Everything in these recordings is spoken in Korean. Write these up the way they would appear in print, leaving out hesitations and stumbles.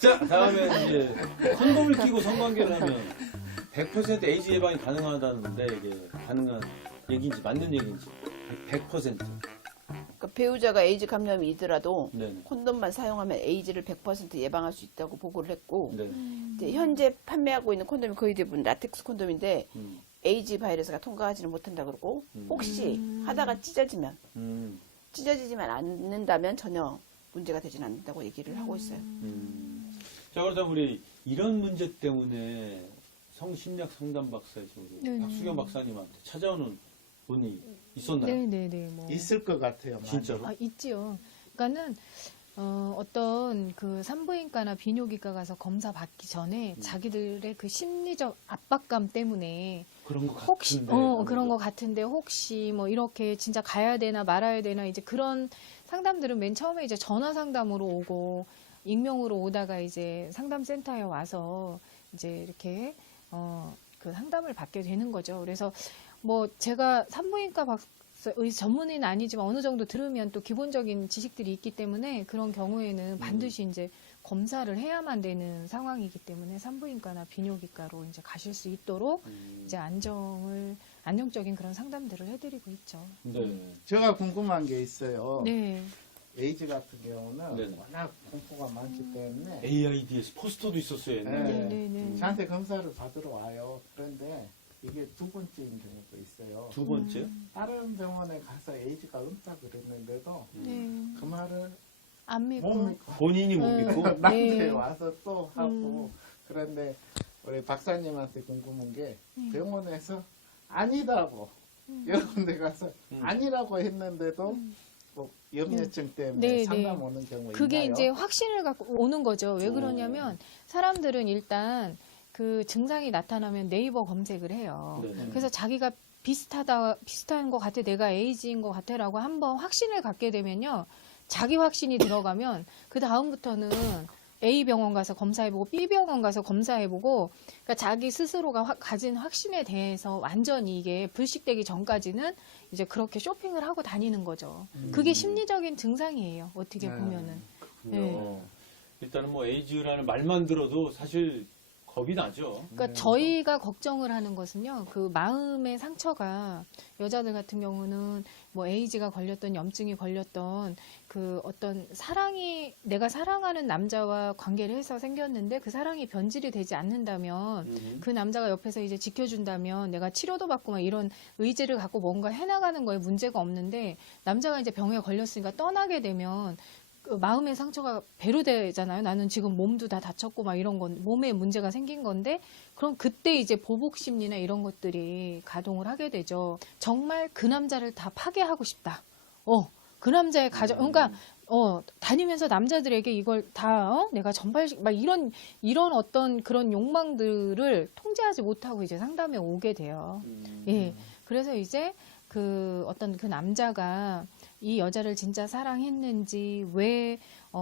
자, 다음에 이제 콘돔을 끼고 성관계를 하면 100% 에이즈 예방이 가능하다는데 이게 가능한 얘기인지 맞는 얘기인지 100%. 그러니까 배우자가 에이즈 감염이더라도 네네. 콘돔만 사용하면 에이즈를 100% 예방할 수 있다고 보고를 했고 네. 이제 현재 판매하고 있는 콘돔이 거의 대부분 라텍스 콘돔인데 음. 에이즈 바이러스가 통과하지는 못한다 그러고 혹시 하다가 찢어지면 찢어지지만 않는다면 전혀 문제가 되지는 않는다고 얘기를 하고 있어요. 자, 그렇다면 우리 이런 문제 때문에 성심리학 상담 박사이신 박수경 박사님한테 찾아오는 분이 있었나요? 네네네. 뭐. 있을 것 같아요. 많이. 진짜로? 아, 있지요. 그러니까는 어떤 그 산부인과나 비뇨기과 가서 검사 받기 전에 자기들의 그 심리적 압박감 때문에 그런 것 혹시 같은데. 그런 것 같은데 혹시 뭐 이렇게 진짜 가야 되나 말아야 되나 이제 그런 상담들은 맨 처음에 이제 전화 상담으로 오고 익명으로 오다가 이제 상담센터에 와서 이제 이렇게 그 상담을 받게 되는 거죠. 그래서 뭐 제가 산부인과 전문의는 아니지만 어느 정도 들으면 또 기본적인 지식들이 있기 때문에 그런 경우에는 반드시 이제 검사를 해야만 되는 상황이기 때문에 산부인과나 비뇨기과로 이제 가실 수 있도록 이제 안정적인 그런 상담들을 해드리고 있죠. 네. 제가 궁금한 게 있어요. 네. 에이즈 같은 경우는 네네. 워낙 공포가 많기 때문에 AIDS 포스터도 있었어요. 옛날에. 네네네. 저한테 검사를 받으러 와요. 그런데 이게 두 번째인 경우도 있어요. 두 번째. 다른 병원에 가서 에이즈가 없다 그랬는데도 네. 그 말을 안 믿고. 못 믿고 본인이 못 믿고. 나한테 네. 와서 또 하고 그런데 우리 박사님한테 궁금한 게 병원에서 아니다고 여러 군데 가서 아니라고 했는데도 꼭 염려증 때문에 네, 상담 네. 오는 경우 그게 있나요? 이제 확신을 갖고 오는 거죠. 왜 그러냐면 사람들은 일단 그 증상이 나타나면 네이버 검색을 해요. 네네. 그래서 자기가 비슷한 것 같아, 내가 에이즈인 것 같아라고 한번 확신을 갖게 되면요. 자기 확신이 들어가면 그 다음부터는 A 병원 가서 검사해보고 B 병원 가서 검사해보고 그러니까 자기 스스로가 가진 확신에 대해서 완전히 이게 불식되기 전까지는 이제 그렇게 쇼핑을 하고 다니는 거죠. 그게 심리적인 증상이에요. 어떻게 보면은. 그렇군요. 일단은 뭐 에이즈라는 말만 들어도 사실 겁이 나죠. 그러니까 저희가 걱정을 하는 것은요, 그 마음의 상처가 여자들 같은 경우는 뭐 에이즈가 걸렸던 염증이 걸렸던 그 어떤 내가 사랑하는 남자와 관계를 해서 생겼는데 그 사랑이 변질이 되지 않는다면 그 남자가 옆에서 이제 지켜준다면 내가 치료도 받고 막 이런 의지를 갖고 뭔가 해나가는 거에 문제가 없는데 남자가 이제 병에 걸렸으니까 떠나게 되면 그 마음의 상처가 배로 되잖아요. 나는 지금 몸도 다 다쳤고 막 이런 건 몸에 문제가 생긴 건데 그럼 그때 이제 보복 심리나 이런 것들이 가동을 하게 되죠. 정말 그 남자를 다 파괴하고 싶다. 그 남자의 가정 그러니까 다니면서 남자들에게 이걸 다 내가 전발식 막 이런 어떤 그런 욕망들을 통제하지 못하고 이제 상담에 오게 돼요. 예. 그래서 이제 그 어떤 그 남자가 이 여자를 진짜 사랑했는지 왜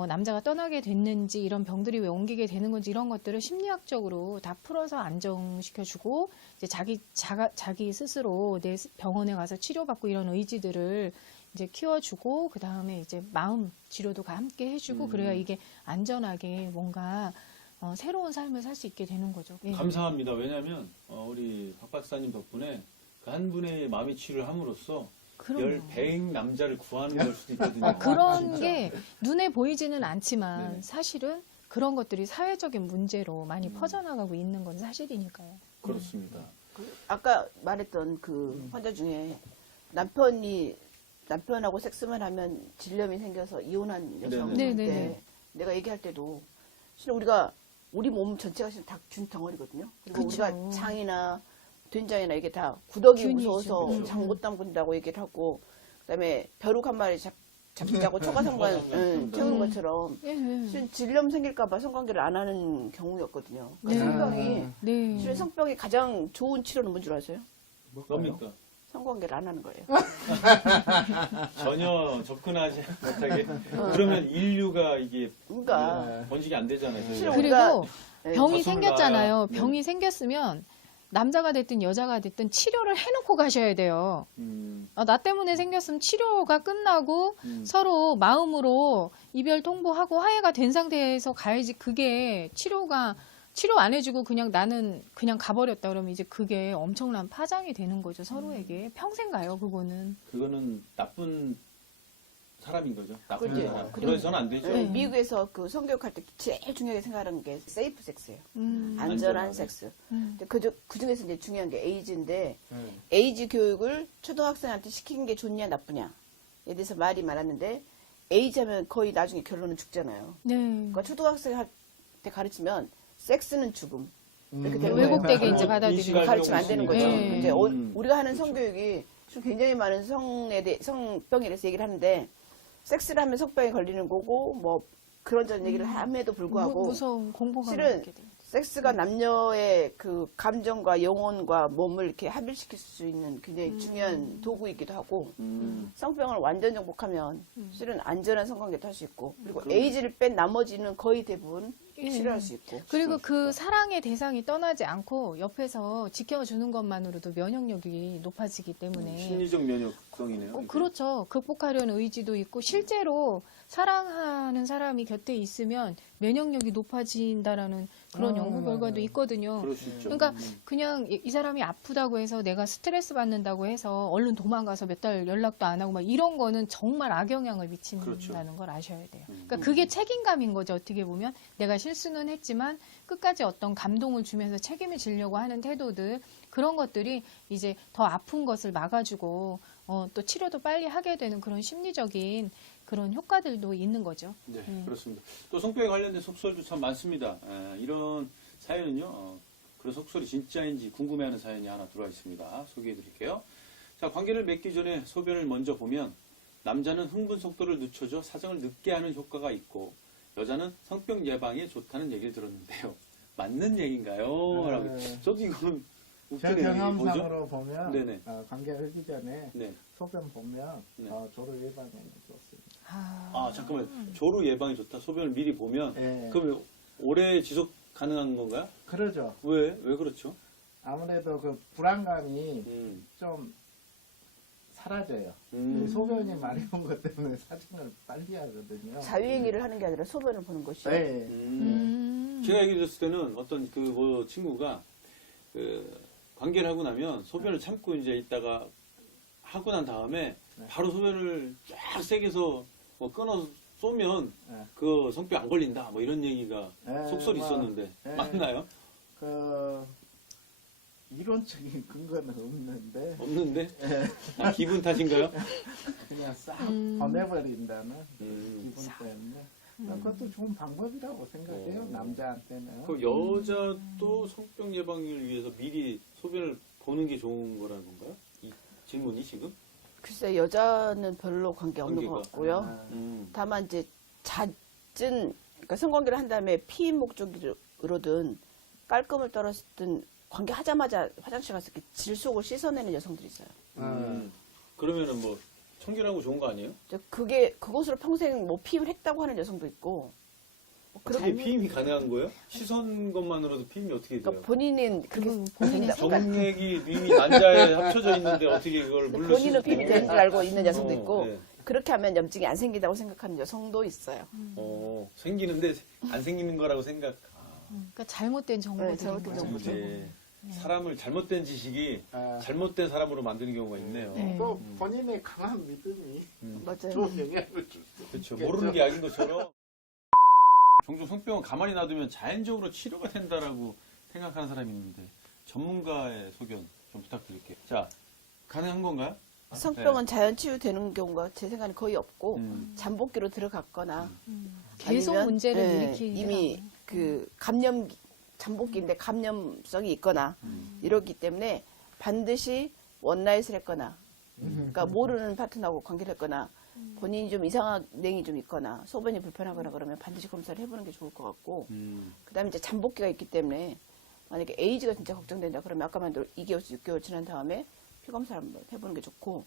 남자가 떠나게 됐는지 이런 병들이 왜 옮기게 되는 건지 이런 것들을 심리학적으로 다 풀어서 안정시켜주고 이제 자기 스스로 내 병원에 가서 치료받고 이런 의지들을 이제 키워주고 그 다음에 이제 마음 치료도 함께 해주고 그래야 이게 안전하게 뭔가 새로운 삶을 살 수 있게 되는 거죠. 예. 감사합니다. 왜냐하면 우리 박 박사님 덕분에 그 한 분의 마음의 치료를 함으로써 그럼요. 100 남자를 구하는 걸 수도 있거든요. 그런 진짜. 게 눈에 보이지는 않지만 네네. 사실은 그런 것들이 사회적인 문제로 많이 퍼져나가고 있는 건 사실이니까요. 그렇습니다. 아까 말했던 그 환자 중에 남편하고 섹스만 하면 질염이 생겨서 이혼한 여성한테 네네네. 내가 얘기할 때도 실은 우리 몸 전체가 실은 닭준 덩어리거든요. 그리고 그쵸. 우리가 장이나 된장이나 이게 다 구더기 균이죠. 무서워서 그쵸. 장 못 담근다고 얘기를 하고 그다음에 벼룩 한 마리 잡자고 초가상관 태우는 것처럼 예. 실은 질염 생길까봐 성관계를 안 하는 경우였거든요. 네. 그러니까 성병이 네. 실은 성병이 가장 좋은 치료는 뭔 줄 아세요? 뭡니까? 성관계를 안 하는 거예요. 전혀 접근하지 못하게. 그러면 인류가 이게 그러니까 번식이 안 되잖아요. 실은 저희가. 그리고 네. 병이 거슬러 생겼잖아요. 나와요. 병이 생겼으면 남자가 됐든 여자가 됐든 치료를 해놓고 가셔야 돼요. 나 때문에 생겼으면 치료가 끝나고 서로 마음으로 이별 통보하고 화해가 된 상태에서 가야지. 그게 치료 안 해주고 그냥 나는 그냥 가버렸다 그러면 이제 그게 엄청난 파장이 되는 거죠. 서로에게. 평생 가요, 그거는. 그거는 나쁜 사람인 거죠. 나쁜 그렇죠. 사람. 그리고 그래서는 안 되죠. 네, 미국에서 그 성교육할 때 제일 중요하게 생각하는 게 세이프 섹스예요. 안전한 안전하게. 섹스. 근데 그 중에서 이제 중요한 게 에이즈인데 네. 에이즈 교육을 초등학생한테 시키는 게 좋냐 나쁘냐에 대해서 말이 많았는데 에이즈 하면 거의 나중에 결론은 죽잖아요. 네. 그러니까 초등학생한테 가르치면 섹스는 죽음. 이렇게 되는 왜곡되게 거예요. 이제 받아들이고 인식할 가르치면 안 되는 거죠. 네. 이제 우리가 하는 성교육이 좀 굉장히 많은 성병에 대해서 얘기를 하는데 섹스를 하면 성병에 걸리는 거고 뭐 그런저런 얘기를 함에도 불구하고 무서운 공포감을 실은 느끼게 돼요. 섹스가 남녀의 그 감정과 영혼과 몸을 이렇게 합일시킬 수 있는 굉장히 중요한 도구이기도 하고 성병을 완전 정복하면 실은 안전한 성관계도 할 수 있고 그리고 에이즈를 뺀 나머지는 거의 대부분 예. 치료할 수 있고 그리고 그 사랑의 대상이 떠나지 않고 옆에서 지켜주는 것만으로도 면역력이 높아지기 때문에 심리적 면역성이네요. 이게. 그렇죠. 극복하려는 의지도 있고 실제로 사랑하는 사람이 곁에 있으면 면역력이 높아진다라는 그런 연구 결과도 있거든요. 그럴 수 있죠. 그러니까 그냥 이 사람이 아프다고 해서 내가 스트레스 받는다고 해서 얼른 도망가서 몇 달 연락도 안 하고 막 이런 거는 정말 악영향을 미친다는 그렇죠. 걸 아셔야 돼요. 그러니까 그게 책임감인 거죠. 어떻게 보면 내가 실수는 했지만 끝까지 어떤 감동을 주면서 책임을 지려고 하는 태도들 그런 것들이 이제 더 아픈 것을 막아주고 또 치료도 빨리 하게 되는 그런 심리적인 그런 효과들도 있는 거죠. 네, 그렇습니다. 또 성병에 관련된 속설도 참 많습니다. 이런 사연은요, 그런 속설이 진짜인지 궁금해하는 사연이 하나 들어와 있습니다. 소개해드릴게요. 자, 관계를 맺기 전에 소변을 먼저 보면 남자는 흥분 속도를 늦춰줘 사정을 늦게 하는 효과가 있고 여자는 성병 예방에 좋다는 얘기를 들었는데요. 맞는 얘기인가요? 라고. 저도 이거는 제 웃기네요. 이게 뭐죠? 경험상으로 보면 네네. 관계를 하기 전에 네. 소변 보면 네. 조루 예방에는 좋습니다. 아, 잠깐만. 조루 예방이 좋다. 소변을 미리 보면. 예. 그러면 오래 지속 가능한 건가요? 그러죠. 왜 그렇죠? 아무래도 그 불안감이 음. 좀 사라져요. 음. 소변이 많이 온 것 때문에 사진을 빨리 하거든요. 자유행위를 하는 게 아니라 소변을 보는 것이요. 네. 제가 얘기 들었을 때는 어떤 그 뭐 친구가 그 관계를 하고 나면 소변을 참고 이제 있다가 하고 난 다음에 네. 바로 소변을 쫙 세게서 뭐 끊어 쏘면 네. 그 성병 안 걸린다 뭐 이런 얘기가 네, 속설이 뭐, 있었는데 네. 맞나요? 그 이론적인 근거는 없는데 없는데? 아, 기분 탓인가요? 그냥 싹 보내버린다는 음. 기분 때문에 그것도 좋은 방법이라고 생각해요. 오. 남자한테는. 그 여자도 성병 예방을 위해서 미리 소변을 보는 게 좋은 거라는 건가요? 이 질문이 지금? 글쎄 여자는 별로 관계 없는 관계가. 것 같고요. 음. 다만 이제 잦은 그러니까 성관계를 한 다음에 피임 목적으로든 깔끔을 떨었든 관계하자마자 화장실 가서 이렇게 질속을 씻어내는 여성들이 있어요. 그러면은 뭐 청결하고 좋은 거 아니에요? 그것으로 평생 뭐 피임을 했다고 하는 여성도 있고. 뭐 그렇게 피임이 가능한 거예요? 시선 것만으로도 피임이 어떻게 돼요? 그러니까 본인은 그게 그건 본인의 된다. 정액이 이미 난자에 합쳐져 있는데 어떻게 그걸 물로 본인은 피임이 씻고. 되는 줄 알고 있는 여성도 있고 네. 그렇게 하면 염증이 안 생긴다고 생각하는 여성도 있어요. 생기는데 안 생기는 거라고 생각. 그러니까 잘못된 정보들인 잘못된 거죠. 정보죠. 이제 사람을 잘못된 지식이 잘못된 사람으로 만드는 경우가 있네요. 네. 또 본인의 강한 믿음이 맞아요. 좋은 영향을 줄 수 그렇죠. 있겠죠. 모르는 게 약인 것처럼. 종종 성병은 가만히 놔두면 자연적으로 치료가 된다라고 생각하는 사람이 있는데 전문가의 소견 좀 부탁드릴게요. 자, 가능한 건가요? 성병은 자연 치유되는 경우가 제 생각엔 거의 없고 음. 잠복기로 들어갔거나 계속 아니면, 문제를 예, 일으키더라고요. 이미 그 잠복기인데 감염성이 있거나 이러기 때문에 반드시 원나잇을 했거나 그러니까 모르는 파트너하고 관계를 했거나 본인이 좀 이상한 냉이 좀 있거나 소변이 불편하거나 그러면 반드시 검사를 해보는 게 좋을 것 같고 그다음에 이제 잠복기가 있기 때문에 만약에 에이즈가 진짜 걱정된다 그러면 아까 말대로 2개월에서 6개월 지난 다음에 피 검사를 한번 해보는 게 좋고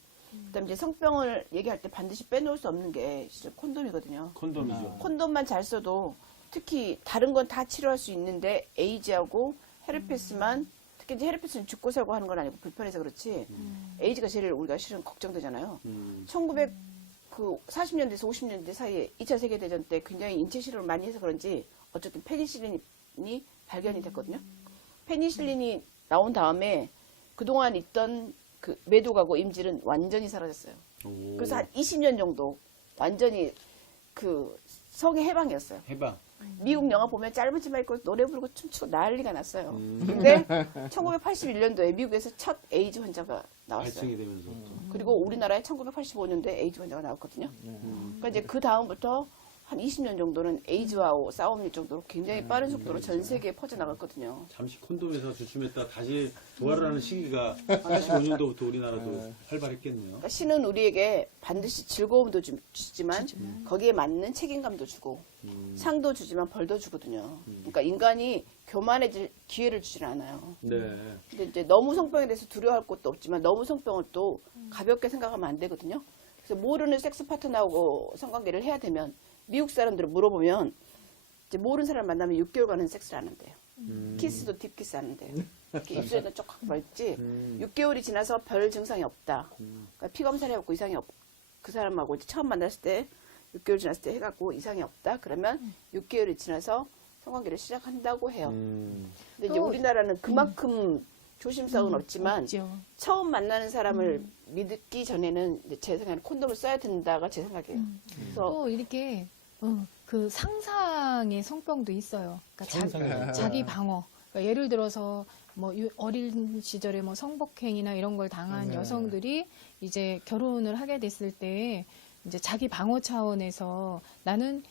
그다음에 이제 성병을 얘기할 때 반드시 빼놓을 수 없는 게 진짜 콘돔이거든요. 콘돔이죠. 콘돔만 잘 써도 특히 다른 건 다 치료할 수 있는데 에이즈하고 헤르페스만 특히 이제 헤르페스는 죽고 살고 하는 건 아니고 불편해서 그렇지. 에이즈가 제일 우리가 실은 걱정되잖아요. 1940년대에서 50년대 사이에 2차 세계대전 때 굉장히 인체 실험을 많이 해서 그런지 어쨌든 페니실린이 발견이 됐거든요. 페니실린이 나온 다음에 그동안 있던 그 메두가고 임질은 완전히 사라졌어요. 오. 그래서 한 20년 정도 완전히 그 성의 해방이었어요. 해방. 미국 영화 보면 짧은 치마 입고 노래 부르고 춤추고 난리가 났어요. 근데 1981년도에 미국에서 첫 에이즈 환자가 나왔어요. 발생이 되면서. 그리고 우리나라에 1985년도에 에이즈 환자가 나왔거든요. 그러니까 이제 그 다음부터 한 20년 정도는 에이즈와 싸움일 정도로 굉장히 빠른 속도로 전 세계에 퍼져나갔거든요. 잠시 콘돔에서 주춤했다 다시 부활하는 시기가 85년도부터 우리나라도 활발했겠네요. 그러니까 신은 우리에게 반드시 즐거움도 주지만 거기에 맞는 책임감도 주고 상도 주지만 벌도 주거든요. 그러니까 인간이 교만해질 기회를 주지는 않아요. 네. 근데 이제 너무 성병에 대해서 두려워할 것도 없지만 너무 성병을 또 가볍게 생각하면 안 되거든요. 그래서 모르는 섹스 파트너하고 성관계를 해야 되면 미국 사람들을 물어보면 이제 모르는 사람 만나면 6개월간은 섹스를 안 한대요. 키스도 딥키스 안 한대요. 이렇게 입술에도 쪽 넓지. 6개월이 지나서 별 증상이 없다. 그러니까 피 검사를 해갖고 이상이 그 사람하고 이제 처음 만났을 때 6개월 지났을 때 해갖고 이상이 없다. 그러면 6개월이 지나서 성관계를 시작한다고 해요. 근데 이제 또, 우리나라는 그만큼 조심성은 없지만 없죠. 처음 만나는 사람을 믿기 전에는 이제 제 생각에는 콘돔을 써야 된다가 제 생각이에요. 그래서 또 이렇게 그 상상의 성병도 있어요. 그러니까 상상의 성병. 자기 방어. 그러니까 예를 들어서 뭐 어린 시절에 뭐 성폭행이나 이런 걸 당한 여성들이 이제 결혼을 하게 됐을 때 이제 자기 방어 차원에서 나는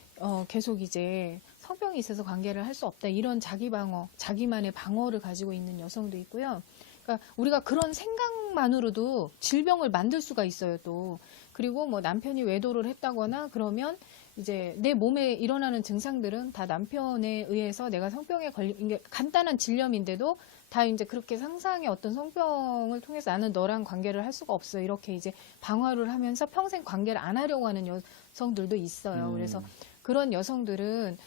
계속 이제 성병이 있어서 관계를 할 수 없다. 이런 자기 방어, 자기만의 방어를 가지고 있는 여성도 있고요. 그러니까 우리가 그런 생각만으로도 질병을 만들 수가 있어요, 또. 그리고 뭐 남편이 외도를 했다거나 그러면 이제 내 몸에 일어나는 증상들은 다 남편에 의해서 내가 성병에 걸린 게 간단한 질염인데도 다 이제 그렇게 상상의 어떤 성병을 통해서 나는 너랑 관계를 할 수가 없어. 이렇게 이제 방어를 하면서 평생 관계를 안 하려고 하는 여성들도 있어요. 그래서 그런 여성들은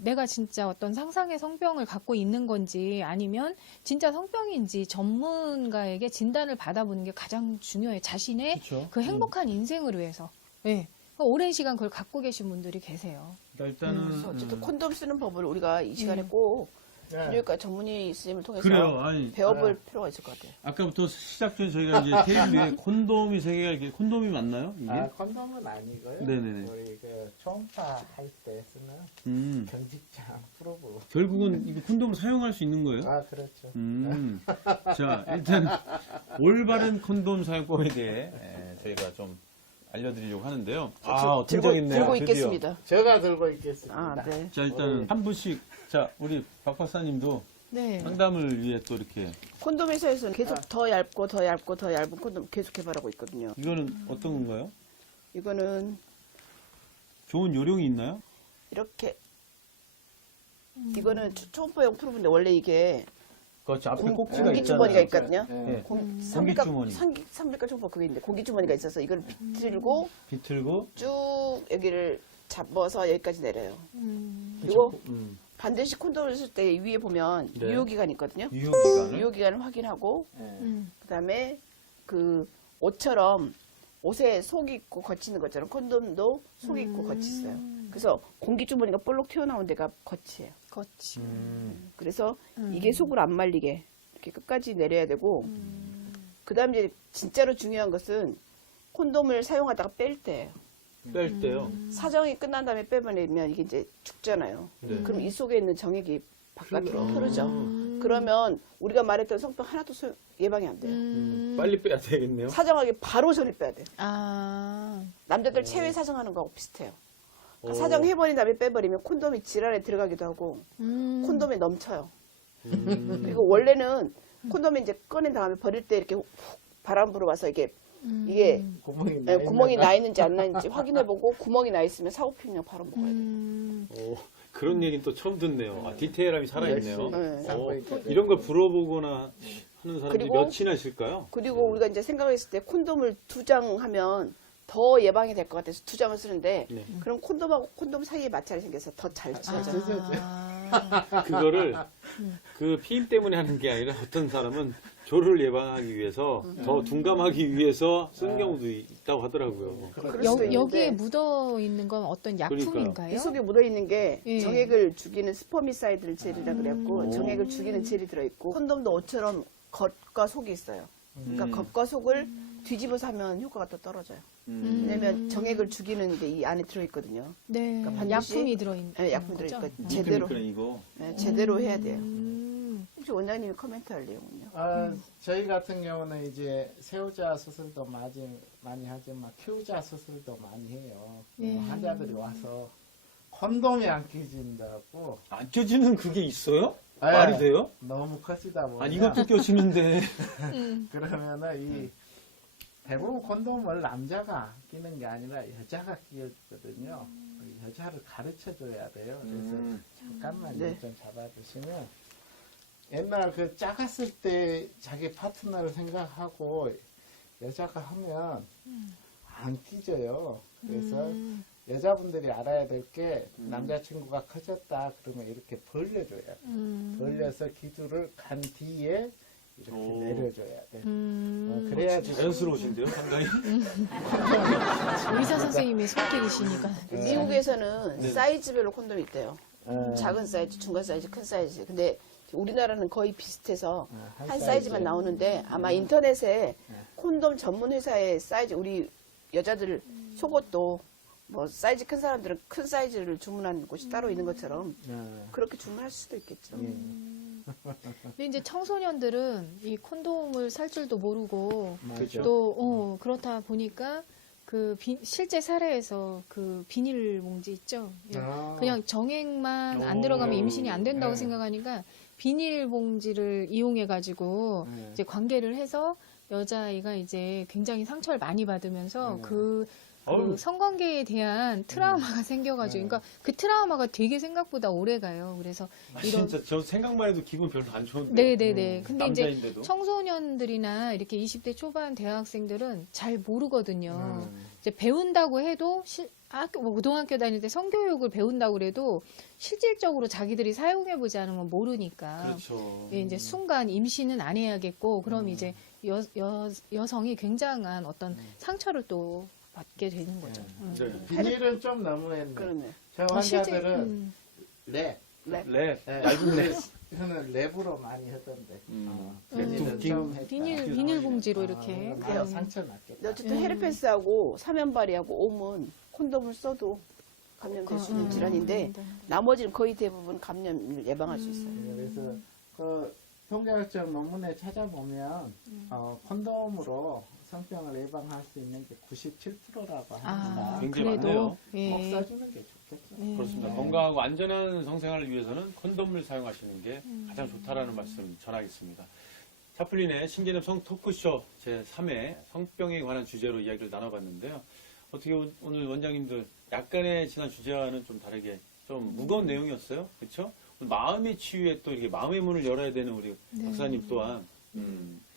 내가 진짜 어떤 상상의 성병을 갖고 있는 건지 아니면 진짜 성병인지 전문가에게 진단을 받아보는 게 가장 중요해요. 자신의 그쵸. 그 행복한 인생을 위해서. 네. 오랜 시간 그걸 갖고 계신 분들이 계세요. 그러니까 일단은 그래서 어쨌든 콘돔 쓰는 법을 우리가 이 시간에 꼭 비뇨기과 전문의 선생님을 통해서 그래요. 아니, 배워볼 필요가 있을 것 같아요. 아까부터 시작 전에 저희가 이제 테이블 위에 콘돔이 세 개가 이렇게 콘돔이 맞나요? 이게? 아, 콘돔은 아니고요. 네네네. 우리 그 초음파 할 때 쓰는 경직장 프로브. 결국은 이거 콘돔을 사용할 수 있는 거예요? 아, 그렇죠. 자, 일단 올바른 콘돔 사용법에 대해 저희가 좀 알려드리려고 하는데요. 들고 있겠습니다. 제가 들고 있겠습니다. 아, 네. 자, 일단 한 분씩, 자, 우리 박 박사님도 네. 상담을 위해 또 이렇게 콘돔 회사에서는 계속 더 얇고 더 얇고 더 얇은 콘돔 계속 개발하고 있거든요. 이거는 어떤 건가요? 이거는 좋은 요령이 있나요? 이렇게 이거는 초음파용 프로브인데 원래 이게 그렇죠. 앞에 공기주머니가 있거든요. 네. 삼비가 공기주머니. 초음파 그게 있는데 공기주머니가 있어서 이걸 비틀고 비틀고 쭉 여기를 잡아서 여기까지 내려요. 음. 그리고 반드시 콘돔을 쓸 때 위에 보면 네. 유효기간이 있거든요. 유효기간을 유효기간을 확인하고 음. 그다음에 그 옷처럼 옷에 속이 있고 거치는 것처럼 콘돔도 속이 있고 거치 있어요. 그래서 공기주머니가 볼록 튀어나온 데가 거치예요. 거치. 그래서 이게 속을 안 말리게 이렇게 끝까지 내려야 되고 그다음 이제 진짜로 중요한 것은 콘돔을 사용하다가 뺄 때예요. 뺄 때요. 사정이 끝난 다음에 빼버리면 이게 이제 죽잖아요. 네. 그럼 이 속에 있는 정액이 바깥으로 흐르죠. 음. 그러면 우리가 말했던 성병 하나도 예방이 안 돼요. 빨리 빼야 되겠네요. 사정하기 바로 전에 빼야 돼요. 아. 남자들 체외 사정하는 거하고 비슷해요. 오. 사정해버린 다음에 빼버리면 콘돔이 질환에 들어가기도 하고 콘돔이 넘쳐요. 그리고 원래는 콘돔이 이제 꺼낸 다음에 버릴 때 이렇게 훅 바람 불어와서 이게 구멍이 나 있는지 안 나 있는지 확인해보고 구멍이 나 있으면 사고피면 바로 먹어야 돼요. 그런 얘기는 또 처음 듣네요. 아, 디테일함이 살아있네요. 네. 이런 걸 물어보거나 하는 사람들이 그리고- 몇이나 있을까요? 그리고 우리가 이제 생각했을 때 콘돔을 2장 하면 더 예방이 될 것 같아서 2장을 쓰는데 네. 그럼 콘돔하고 콘돔 사이에 마찰이 생겨서 더 잘 찢어져요. 아. 그거를 그 피임 때문에 하는 게 아니라 어떤 사람은 조를 예방하기 위해서 더 둔감하기 위해서 쓰는 경우도 있다고 하더라고요. 그럴 수도 있는데 여기에 묻어 있는 건 어떤 약품인가요? 이 속에 묻어 있는 게 예. 정액을 죽이는 스퍼미사이드 젤이라 그랬고 오. 정액을 죽이는 젤이 들어 있고 콘돔도 옷처럼 겉과 속이 있어요. 그러니까 음. 겉과 속을 뒤집어서 하면 효과가 더 떨어져요. 왜냐면 정액을 죽이는 게 이 안에 들어 있거든요. 네, 그러니까 반드시- 약품이 들어있는 네, 약품 거죠? 들어있고 제대로 이거. 네, 제대로 해야 돼요. 음. 혹시 원장님이 코멘트할 내용은요? 저희 같은 경우는 이제 세우자 수술도 많이 하지만 키우자 수술도 많이 해요. 네. 환자들이 와서 콘돔이 안 끼진다고 안 껴지는 그게 있어요? 네. 말이 돼요? 너무 커지다 보면 아니 이것도 껴지는데. 그러면은 이 대부분 콘돔을 남자가 끼는 게 아니라 여자가 끼거든요. 여자를 가르쳐 줘야 돼요. 그래서 잠깐만 네. 좀 잡아주시면 옛날 그 작았을 때 자기 파트너를 생각하고 여자가 하면 안 끼져요. 그래서 여자분들이 알아야 될 게 남자친구가 커졌다 그러면 이렇게 벌려줘야 돼. 벌려서 기두를 간 뒤에 이렇게 오. 내려줘야 돼. 그래야지. 그래야지 자연스러우신데요, 상당히. 의사 선생님이 손길이시니까. 미국에서는 네. 사이즈별로 콘돔이 있대요. 어, 작은 사이즈, 중간 사이즈, 큰 사이즈. 근데 우리나라는 거의 비슷해서 한 한 사이즈만 나오는데 아마 인터넷에 콘돔 전문 회사의 사이즈 우리 여자들 속옷도 뭐 사이즈 큰 사람들은 큰 사이즈를 주문하는 곳이 따로 있는 것처럼 그렇게 주문할 수도 있겠죠. 예. 근데 이제 청소년들은 이 콘돔을 살 줄도 모르고 맞죠. 또 그렇다 보니까 그 실제 사례에서 그 비닐봉지 있죠. 예. 아. 그냥 정액만 안 오. 들어가면 임신이 안 된다고 네. 생각하니까 비닐봉지를 이용해 가지고 네. 이제 관계를 해서 여자아이가 이제 굉장히 상처를 많이 받으면서 네. 그 어우. 성관계에 대한 트라우마가 생겨가지고, 네. 그러니까 그 트라우마가 되게 생각보다 오래 가요. 그래서 아, 이런 진짜 저 생각만 해도 기분 별로 안 좋은데. 네네네. 근데 이제 남자인데도. 청소년들이나 이렇게 20대 초반 대학생들은 잘 모르거든요. 음. 이제 배운다고 해도 뭐 고등학교 다닐 때 성교육을 배운다고 그래도 실질적으로 자기들이 사용해보지 않으면 모르니까. 그렇죠. 예, 이제 순간 임신은 안 해야겠고, 그럼 이제 여성이 굉장한 어떤 상처를 또 받게 되는 거죠. 네. 비닐은 좀 너무했네. 그러네. 저 실제, 환자들은 랩, 네. 랩. 네. 얇은 랩. 저는 랩으로 많이 하던데. 랩 좀 했다. 비닐봉지로 이렇게. 많이 그래요. 상처 근데 났겠다. 어쨌든 헤르페스하고 사면발이하고 옴은 콘돔을 써도 감염될 수 있는 질환인데 나머지는 거의 대부분 감염을 예방할 수 있어요. 그래서 그 통계학적 논문에 찾아보면 콘돔으로 성병을 예방할 수 있는 게 97%라고 합니다. 아, 굉장히 그래도 많네요. 예. 꼭 써주는 게 좋겠죠. 예. 그렇습니다. 네. 건강하고 안전한 성생활을 위해서는 콘돔을 사용하시는 게 가장 좋다라는 말씀 전하겠습니다. 차플린의 신개념 성 토크쇼 제3회 성병에 관한 주제로 이야기를 나눠봤는데요. 어떻게 오늘 원장님들 약간의 지난 주제와는 좀 다르게 좀 무거운 내용이었어요. 그렇죠? 마음의 치유에 또 이렇게 마음의 문을 열어야 되는 우리 박사님 또한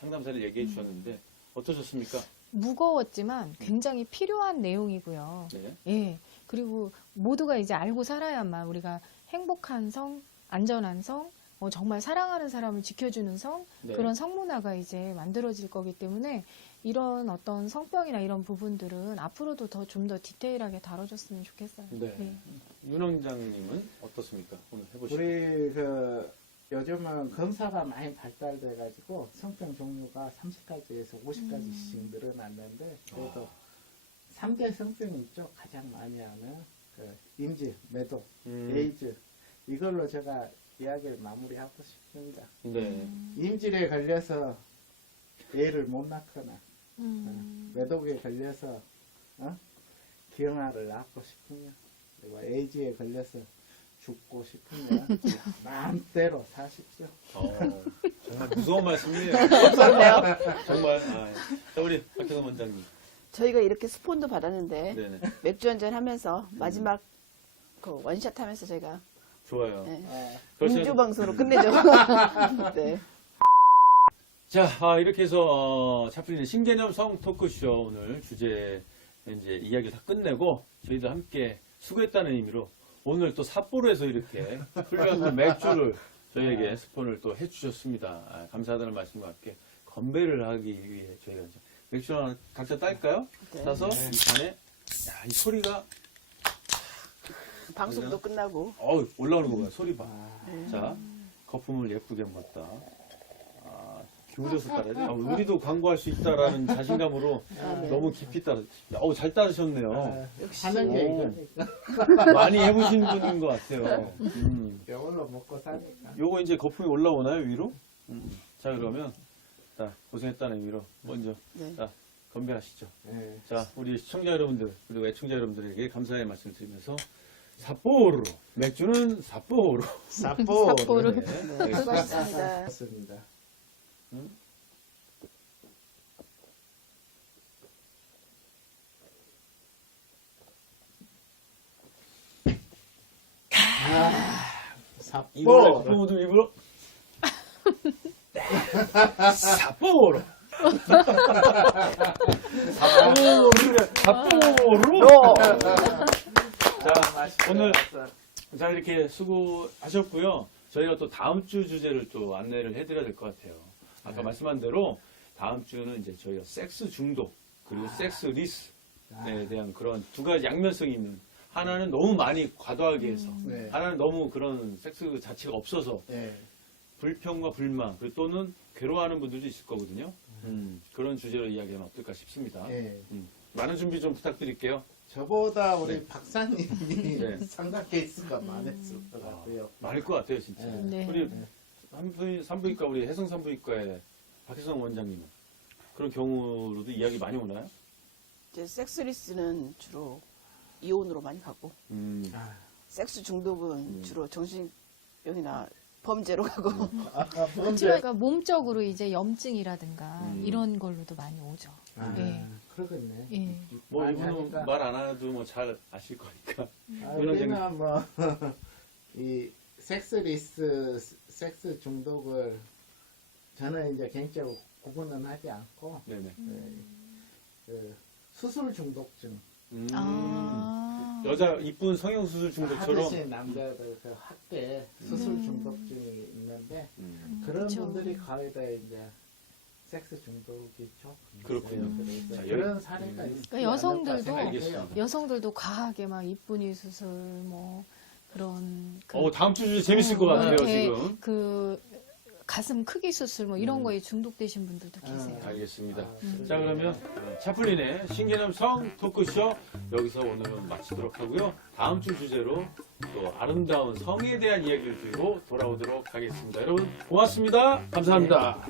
상담사를 얘기해 주셨는데 어떠셨습니까? 무거웠지만 굉장히 필요한 내용이고요. 네. 예. 그리고 모두가 이제 알고 살아야만 우리가 행복한 성, 안전한 성, 정말 사랑하는 사람을 지켜주는 성, 네. 그런 성문화가 이제 만들어질 거기 때문에 이런 어떤 성병이나 이런 부분들은 앞으로도 좀 더 디테일하게 다뤄줬으면 좋겠어요. 네. 예. 윤 원장님은 어떻습니까? 오늘 해보시고. 우리 요즘은 검사가 많이 발달돼가지고 성병 종류가 30가지에서 50가지씩 늘어났는데 그래도 3대 성병이 있죠. 가장 많이 하는 인지, 매독, 에이즈 이걸로 제가 이야기를 마무리하고 싶습니다. 네. 인질에 걸려서 애를 못 낳거나 매독에 걸려서 기형아를 낳고 싶으면 그리고 에이즈에 걸려서 죽고 싶으면 마음대로 사십시오. 정말 무서운 말씀이에요. 그렇네요. 정말. 자, 우리 박혜선 원장님. 저희가 이렇게 스폰도 받았는데 네네. 맥주 한잔 하면서 마지막 그 원샷 하면서 저희가 좋아요. 네, 그렇죠. 음주 방송으로 끝내죠. 네. 자, 이렇게 해서 차플린의 신개념 성 토크쇼 오늘 주제 이제 이야기를 다 끝내고 저희도 함께 수고했다는 의미로 오늘 또 삿포로에서 이렇게 훌륭한 맥주를 저희에게 스폰을 또 해주셨습니다. 감사하다는 말씀과 함께 건배를 하기 위해 저희가 이제 맥주 하나 각자 딸까요? 네. 따서 이 잔에 야, 이 소리가 방송도 끝나고 올라오는 거 봐요. 소리 봐. 네. 자, 거품을 예쁘게 먹었다. 기울여서 따라야 돼. 우리도 광고할 수 있다라는 자신감으로 네. 너무 깊이 따라. 잘 따르셨네요. 역시 하는 게 오. 이거니까. 많이 해보신 분인 것 같아요. 이걸로 먹고 사니까. 요거 이제 거품이 올라오나요 위로? 자 그러면 자 고생했다는 의미로 먼저 네. 자 건배하시죠. 네. 자 우리 시청자 여러분들 그리고 애청자 여러분들에게 감사의 말씀 드리면서 삿포로 맥주는 삿포로. 삿포로. 네. 네, 수고하셨습니다. 맞습니다. 이번에 삿포로. 거품 묻은 입으로 삿포로. 삿포로. 자 오늘 자 이렇게 수고하셨고요. 저희가 또 다음 주 주제를 또 안내를 해드려야 될 것 같아요. 아까 말씀한 대로 다음 주는 이제 저희가 섹스 중독 그리고 섹스 리스에 대한 그런 두 가지 양면성이 있는 하나는 너무 많이 과도하게 해서 네. 하나는 너무 그런 섹스 자체가 없어서 네. 불평과 불만 그리고 또는 괴로워하는 분들도 있을 거거든요. 그런 주제로 이야기하면 어떨까 싶습니다. 네. 많은 준비 좀 부탁드릴게요. 저보다 우리 박사님이 네. 상담 케이스가 많았을 것 같아요. 많을 것 같아요, 진짜. 네. 우리 산부인과 우리 해성 산부인과의 박혜성 원장님은 그런 경우로도 이야기 많이 오나요? 이제 섹스리스는 주로 이혼으로 많이 가고 아, 섹스 중독은 주로 정신병이나 범죄로 가고 그러니까 몸적으로 이제 염증이라든가 이런 걸로도 많이 오죠. 아, 네. 그러겠네. 예. 뭐 많이 이분은 하니까. 말 안 해도 뭐 잘 아실 거니까. 아, 그런 우리는 뭐, 이 섹스 중독을 저는 이제 개인적으로 구분은 하지 않고, 네네. 그 수술 중독증. 아. 여자 이쁜 성형 수술 중독처럼. 하듯이 남자들 그 학대 수술 중독증이 있는데, 그런 그쵸. 분들이 거의 다 이제 섹스 중독이죠. 그렇군요. 그래서 자, 그런 사례가 있어요. 그러니까 여성들도 알겠습니다. 여성들도 과하게 막 이쁜이 수술 뭐 그런 다음 주 주제 재밌을 것 같아요, 이렇게 지금. 그 가슴 크기 수술 뭐 이런 거에 중독되신 분들도 계세요. 알겠습니다. 아, 자, 그러면 차플린의 신개념 성 토크쇼 여기서 오늘은 마치도록 하고요. 다음 주 주제로 또 아름다운 성에 대한 이야기를 들고 돌아오도록 하겠습니다. 여러분, 고맙습니다. 감사합니다.